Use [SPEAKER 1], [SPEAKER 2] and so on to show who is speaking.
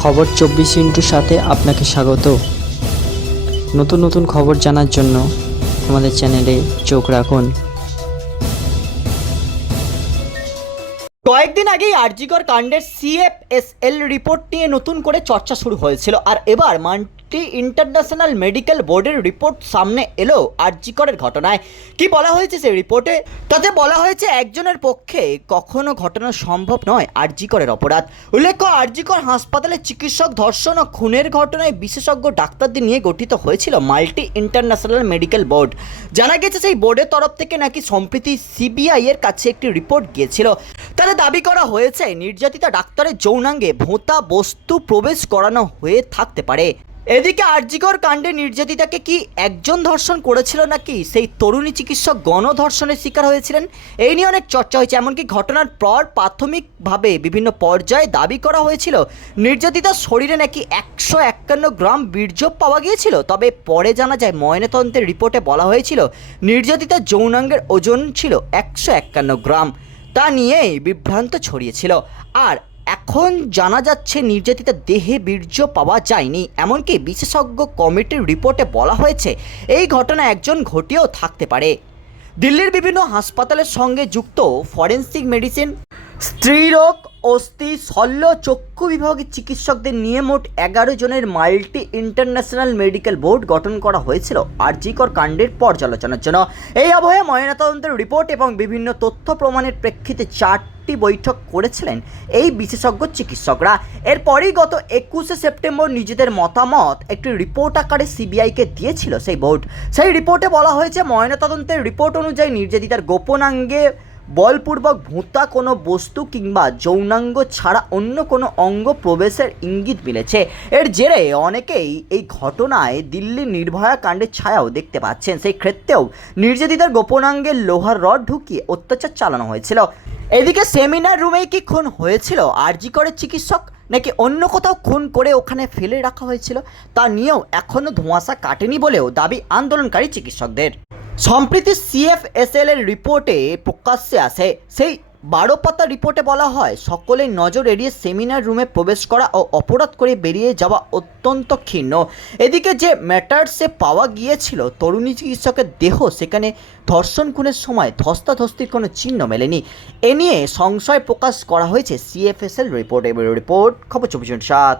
[SPEAKER 1] খবর চব্বিশ ইন্টুর সাথে আপনাকে স্বাগত। নতুন নতুন খবর জানার জন্য আমাদের চ্যানেলে চোখ রাখুন।
[SPEAKER 2] কয়েকদিন আগেই আরজিকর কাণ্ডের সিএফএসএল রিপোর্ট নিয়ে নতুন করে চর্চা শুরু হয়েছিল। আর এবার মাল্টি ইন্টারন্যাশনাল মেডিকেল বোর্ডের রিপোর্ট সামনে এলো আরজিকরের ঘটনায়। কি বলা হয়েছে সেই রিপোর্টে? তাতে বলা হয়েছে একজনের পক্ষে কখনো ঘটনা সম্ভব নয় আরজিকরের অপরাধ। উল্লেখ্য, আরজিকর হাসপাতালে চিকিৎসক, ধর্ষণ ও খুনের ঘটনায় বিশেষজ্ঞ ডাক্তারদের নিয়ে গঠিত হয়েছিল মাল্টি ইন্টারন্যাশনাল মেডিকেল বোর্ড। জানা গেছে সেই বোর্ডের তরফ থেকে নাকি সম্প্রতি সিবিআই এর কাছে একটি রিপোর্ট গিয়েছিল। তাতে দাবি করা হয়েছে, নির্যাতিতা ডাক্তারের যৌনাঙ্গে ভোঁতা বস্তু প্রবেশ করানো হয়ে থাকতে পারে। এদিকে আরজিকর কাণ্ডে নির্যাতিতাকে কি একজন ধর্ষণ করেছিল নাকি? সেই তরুণী চিকিৎসক গণধর্ষণের শিকার হয়েছিলেন। এই নিয়ে অনেক চর্চা হয়েছে, এমনকি ঘটনার পর প্রাথমিকভাবে বিভিন্ন পর্যায়ে দাবি করা হয়েছিল নির্যাতিতার শরীরে নাকি একশো একান্ন গ্রাম বীর্য পাওয়া গিয়েছিল। তবে পরে জানা যায় ময়নাতন্ত্রের রিপোর্টে বলা হয়েছিল নির্যাতিতার যৌনাঙ্গের ওজন ছিল একশো একান্ন গ্রাম। তা নিয়েই বিভ্রান্ত ছড়িয়েছিল। আর এখন জানা যাচ্ছে নির্যাতিতা দেহে বীর্য পাওয়া যায়নি। এমনকি বিশেষজ্ঞ কমিটির রিপোর্টে বলা হয়েছে, এই ঘটনা একজন ঘটিয়েও থাকতে পারে। দিল্লির বিভিন্ন হাসপাতালের সঙ্গে যুক্ত ফরেন্সিক মেডিসিন, স্ত্রীরোগ, অস্থি, শল্য, চক্ষু বিভাগের চিকিৎসকদের নিয়ে মোট এগারো জনের মাল্টি ইন্টারন্যাশনাল মেডিকেল বোর্ড গঠন করা হয়েছিল আরজিকর কাণ্ডের পর্যালোচনার জন্য। এই আবহে ময়নাতদন্তের রিপোর্ট এবং বিভিন্ন তথ্য প্রমাণের প্রেক্ষিতে চারটি বৈঠক করেছিলেন এই বিশেষজ্ঞ চিকিৎসকরা। এরপরেই গত একুশে সেপ্টেম্বর নিজেদের মতামত একটি রিপোর্ট আকারে সিবিআইকে দিয়েছিল সেই বোর্ড। সেই রিপোর্টে বলা হয়েছে, ময়নাতদন্তের রিপোর্ট অনুযায়ী নির্যাতিতার গোপনাঙ্গে বলপূর্বক ভূতা কোনো বস্তু কিংবা যৌনাঙ্গ ছাড়া অন্য কোনো অঙ্গ প্রবেশের ইঙ্গিত মিলেছে। এর জেরে অনেকেই এই ঘটনায় দিল্লির নির্ভয়া কাণ্ডের ছায়াও দেখতে পাচ্ছেন। সেই ক্ষেত্রেও নির্যাতিতার গোপনাঙ্গে লোহার রড ঢুকিয়ে অত্যাচার চালানো হয়েছিল। এদিকে সেমিনার রুমেই কি খুন হয়েছিল? আরজি করে চিকিৎসক নাকি অন্য কোথাও খুন করে ওখানে ফেলে রাখা হয়েছিল? তা নিয়েও এখনও ধোঁয়াশা কাটেনি বলেও দাবি আন্দোলনকারী চিকিৎসকদের। সম্প্রতি সিএফএসএল এর রিপোর্টে প্রকাশ্যে আসে সেই বারো পাতা রিপোর্টে বলা হয়, সকলের নজর এড়িয়ে সেমিনার রুমে প্রবেশ করা ও অপরাধ করে বেরিয়ে যাওয়া অত্যন্ত ক্ষীণ। এদিকে যে ম্যাটার্সে পাওয়া গিয়েছিল, তরুণী চিকিৎসকের দেহ, সেখানে ধর্ষণ খুনের সময় ধস্তাধস্তির কোনো চিহ্ন মেলেনি। এ নিয়ে সংশয় প্রকাশ করা হয়েছে সিএফএসএল রিপোর্ট। রিপোর্ট, খবর চব্বিশ সাত।